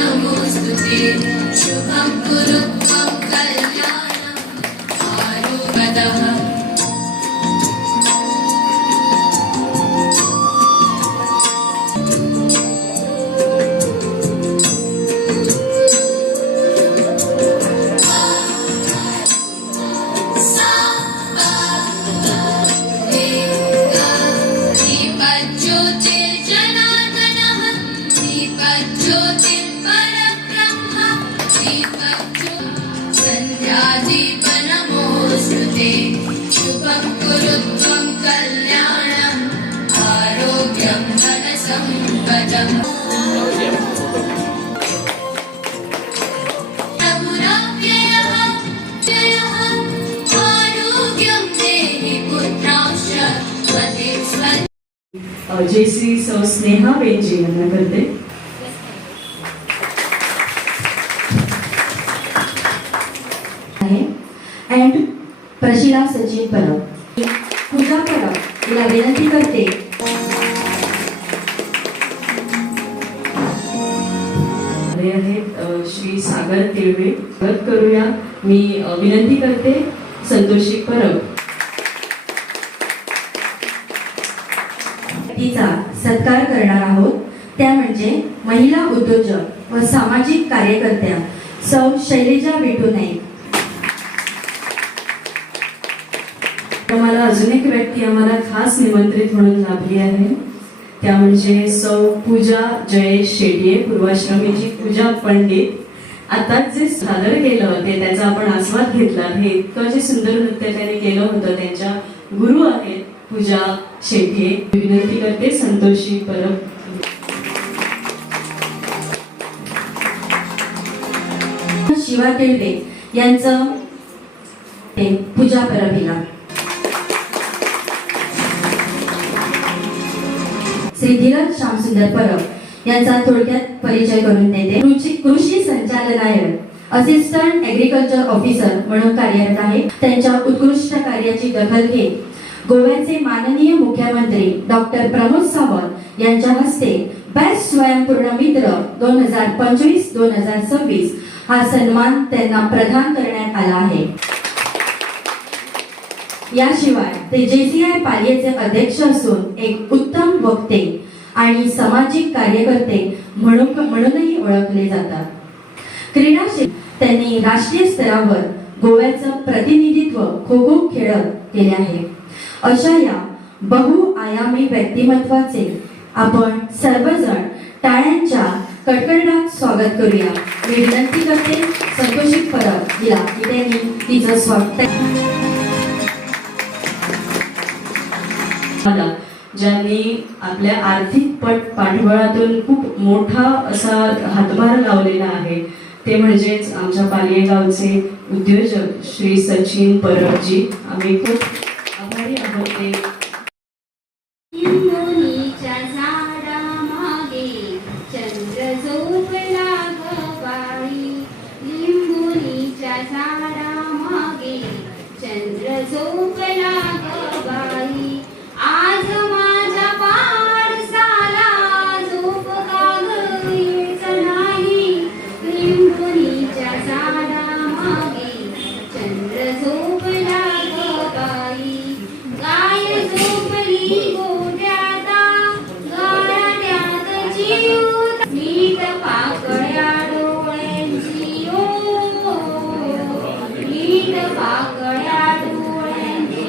नमोस्तुते शुभं कुरु त्वं कल्याणं आरोग्यदः शुभं कुरु त्वं कल्याणं आरोग्यं धनसम्पदम् प्रभुरव्ययः आरोग्यं देहि पुत्रांश जयश्री सौ स्नेहा बेंजी यांना करते. अँड प्रशिला सचिन परब पूजा परब तिला विनंती करते. श्री सागर तिळवे मदत करूया. मी विनंती करते संतोषी परब तिचा सत्कार करणार आहोत. त्या म्हणजे महिला उद्योजक व सामाजिक कार्यकर्त्या सौ शैलेजा विठू नाईक. मला अजून एक व्यक्ती आम्हाला खास निमंत्रित म्हणून लाभली आहे. त्या म्हणजे सौ पूजा जयेश शेट्ये पूर्वाश्रमीची पूजा पंडित. आता जे सादर केलं ते त्याचा आपण आस्वाद घेतला. हे इतकं जे सुंदर नृत्य त्याने केलं होतं त्यांच्या गुरु आहेत पूजा शेट्ये. विनंती करते संतोषी परब. शिवा तिळवे यांचं पूजा परब हिला. श्री धीरज श्यामसुंदर परब यांचा थोडक्यात परिचय करून देते. कृषी संचालनालय असिस्टंट ऍग्रिकल्चर ऑफिसर म्हणून कार्यरत आहे. त्यांच्या उत्कृष्ट कार्याची दखल घेत गोव्याचे माननीय मुख्यमंत्री डॉक्टर प्रमोद सावंत यांच्या हस्ते बेस्ट स्वयंपूर्ण मित्र 2025-2026 हा सन्मान त्यांना प्रदान करण्यात आला आहे. याशिवाय ते JCI पालिकेचे अध्यक्ष असून एक उत्तम वक्ते आणि सामाजिक कार्यकर्ते म्हणूनही ओळखले जातात. क्रीडा त्यांनी राष्ट्रीय स्तरावर गोव्याचं प्रतिनिधित्व खो खो खेळत केले आहे. अशा या बहुआयामी व्यक्तिमत्वाचे आपण सर्वजण टाळ्यांच्या कडकडाट स्वागत करूया. मी विनंती करते संतोषी परब हिला त्यांनी तिचं स्वागत. ज्यांनी आपल्या आर्थिक पाठबळातून खूप मोठा असा हातभार लावलेला आहे ते म्हणजेच आमच्या पालियेगावचे उद्योजक श्री सचिन परबजी. आम्ही खूप आभारी आहोत. ते चंद्र झोपला गवाळी लिंबुनीच्या झाडामागे चंद्र झोपला गवाळी. आज माझ्या पारसाला झोप कागदीच नाही लिंबुनीच्या झाडामागे चंद्र झोपला गवाळी. गाय झोपली गोठ्याता गारट्यात जीव नीट पाकळ्या डोळ्यांची ओ नीट पाकळ्या डोळ्यांची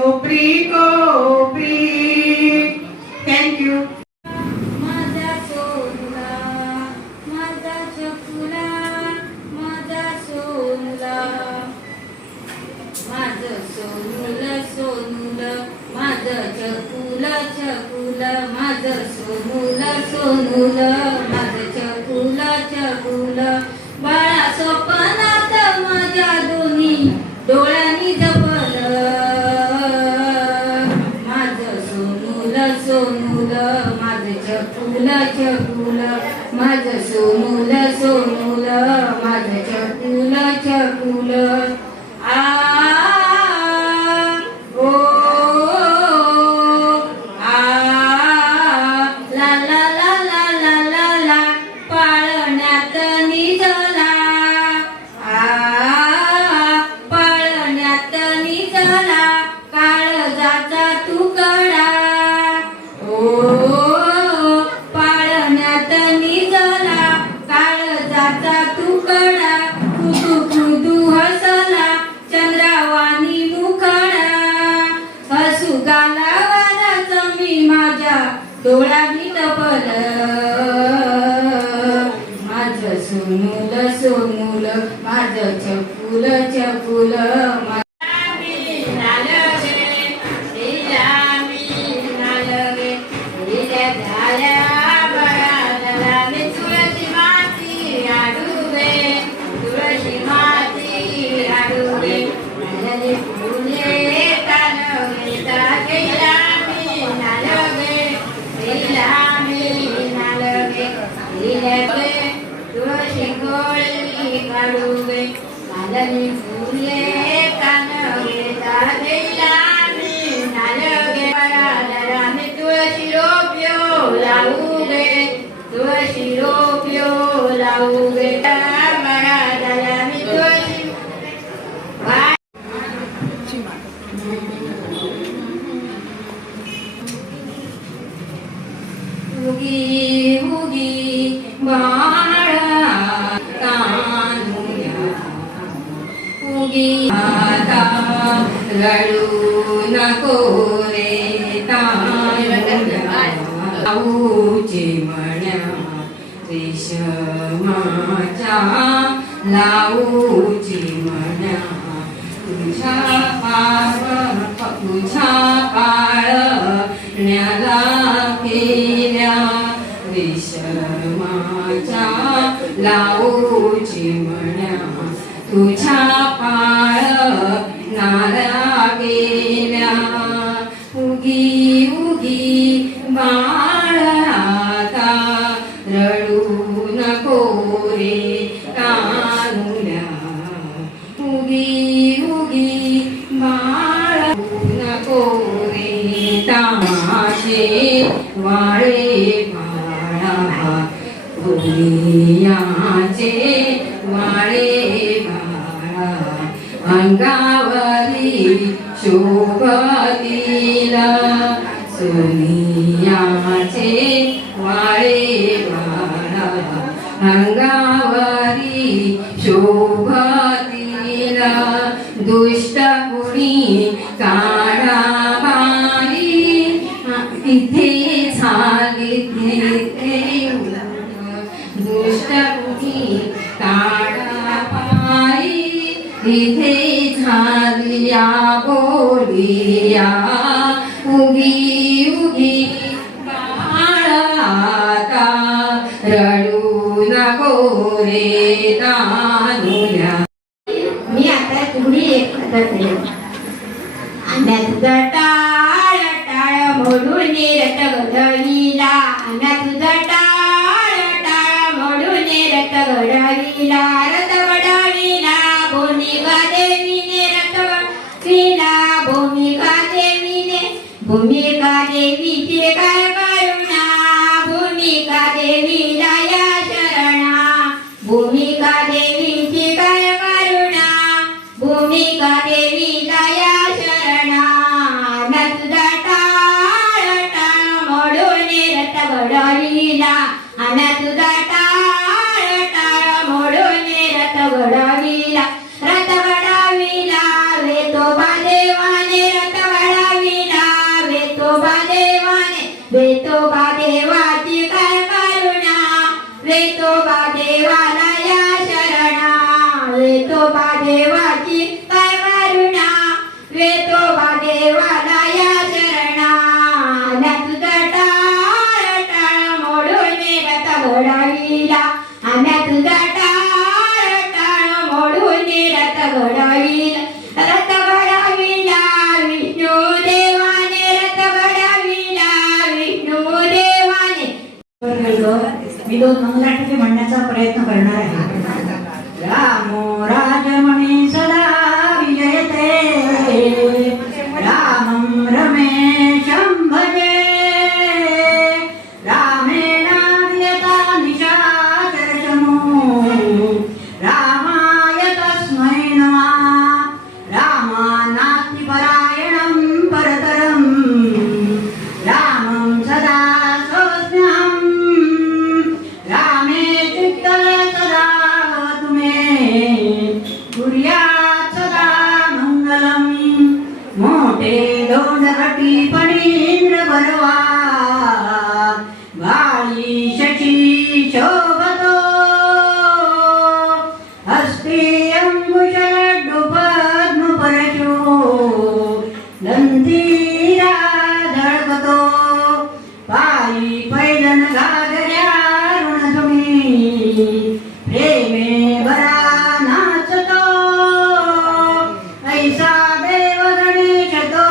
कोपरी. थँक्यू. माझा सोनुला माझा चकुला माझा सोनुला माझं सोनुल सोनुल माझं चकुल चकुल माझं सोनुल सोनुल माझं चकुल चकुल बाळा स्वप्नात माझ्या दोन्ही डोळ्यांनी जपलं माझं सोनुल सोनुल माझं चकुल चकुल माझं सोनुल सोनुल माझं चकुल चकुल आ ओ आ ला ला ला ला ला ला ला पाळण्यात निजला आ पाळण्यात निजला काळजाचा तुकडा ओ पाळण्यात निजला काळजाचा तुकडा खुदू खुदू हसला चंद्रावाणी मुखडा हसू गालावरच मी माझ्या डोळ्यांनी तपलं माझं सोनुल सोनुल माझं चकुल चकुल तुळशी गोळी काढूगे नालनी फुले कानगे दादेला मी नालगे परादराने तुळशी रोप्यो लावूगे तुळशी रोप्यो लावूगे परादराने तुळशी उगी उगी बाळा कानुया उगी आता रडू नको रे तानुया आऊची म्हण्या रेशमाच्या लाऊची म्हण्या तुझ्या पाळण्याला केल्या रेशमाच्या लाऊची म्हण्या तुझ्या पाळण्याला गेल्या उगी उगी बाळा आता रडू नको रे कानुल्या उगी उगी बाळा नको रे ताशे वाळे बाळा दुनियाचे वाळे बाळा अंगावरी शोभतीला सोनियाचे वाळे बाळा अंगावरी शोभतीला दुष्ट कुणी काढाबाई इथे झाली दुष्ट कुणी काढाबाई इथे झालिया बोलिया उगी उगी बाळा रडू नको रे तानुल्या. मी आता तुम्ही एक करते अन्यात टाळ टाळ मोडून रट घडविला अन्यात टाळ टाळ मोडून रट घडविला रथ घडविला भूमिका देवीने रथ घडविला भूमिका देवीचे काय करुणा भूमिका देवीला या शरणा भूमिका देवीची काय करुणा भूमिका देवीला या शरणा तुझा टाळ टाळ मोडून रथ घडविला आणि तुझा टाळ टाळ मोडून रथ घडविला वे तो देवाने रथ घडविला दोन मंगलाष्टके म्हणण्याचा प्रयत्न करणार आहे. रामो राजमणी सदा विजयते, रामं रमेशं भजे, रामेण वियता निशाचरशमो, रामाय तस्मै नमः. रामानास्ति परायणं परतरं, रामं सदा सोऽस्म्यहं. रामे चित्तः सदा भवतु मे, कुर्यात् सदा मङ्गलम्. मोठे दोंडघटी फणींद्र बलवा, वाळी शची शोभतो, हस्ती अंकुशलड्डू पद्म परशो, दंतीरा धडकतो, पायी पैदन घागऱ्या ऋणधुमी, प्रेमे बरा नाचतो, ऐसा देव गणेश तो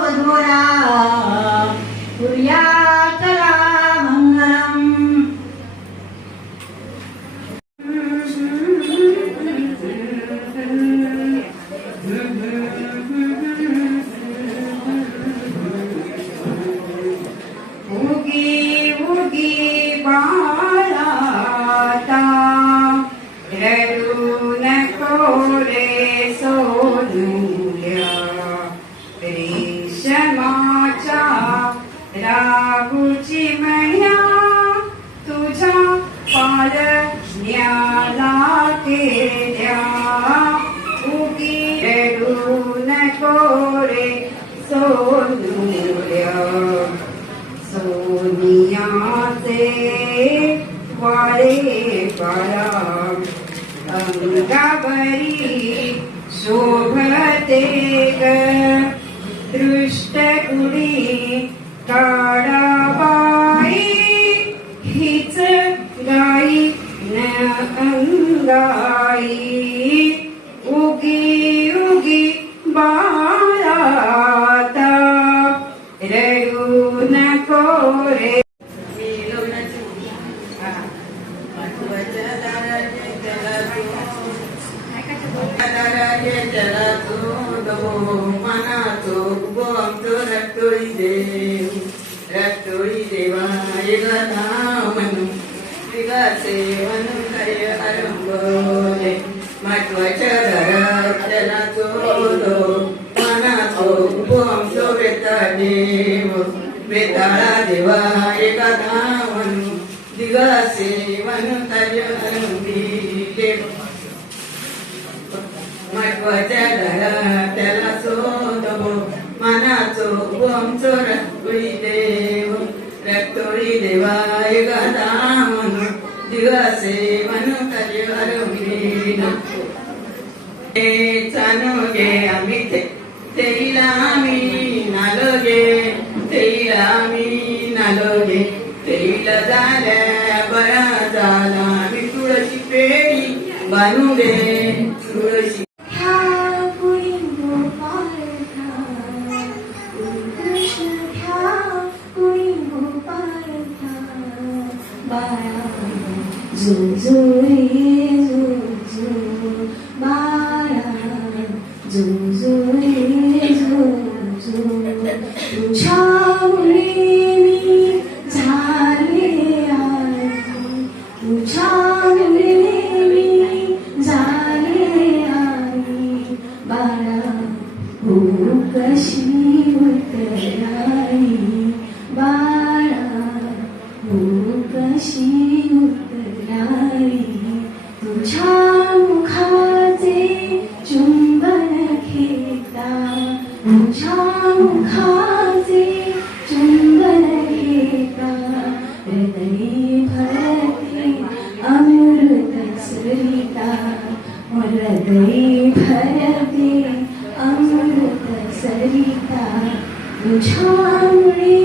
वधुरा, कुर्यात् सदा मंगलम्. उगी उगी बाळा आता, रडू नको रे सोनुल्या, रेशमाच्या रागुची मण्या, तुझ्या पाळण्याला केल्या. उगी रडू नको रे सोनुल्या, सोनियाचे वाळे पाळा, अंगावरी शोभते ग, दृष्ट कुडी काढाबाई, हीच गाई न अंगाई. उगी उगी बाळा आता, रडू नको रे. रटोळी देवा येगना म्हणून विगाचे म्हणून कार्य आरंभले, महत्वाच्या घरात त्याला चोलो, मनाचो उपवंशो बेता देव, बेताळा देवा एकादा म्हणून दिगासे म्हणून कार्य आरंभिले. महत्वाच्या घरात त्याला चोलो, मनाचो उपवंशो रटोळी देव, रटोळी देवा एकादा म्हणून दिगासे म्हणून कार्य आरंभिले. चानो गे आम्ही तेईला आम्ही नालो गे, तेईला आम्ही नालो गे, तेईला झाल्या बरा झाला, आम्ही तुळशी पेढी बांधू गे, तुळशी. कशी उतराई बाळा, कशी उतराई, तुझ्या मुखाचे चुंबन घेता, तुझ्या मुखाचे चुंबन घेता, हृदय भरते अमृत सरिता, हृदय भरते अमृत सरिता, तुझ्यामुळे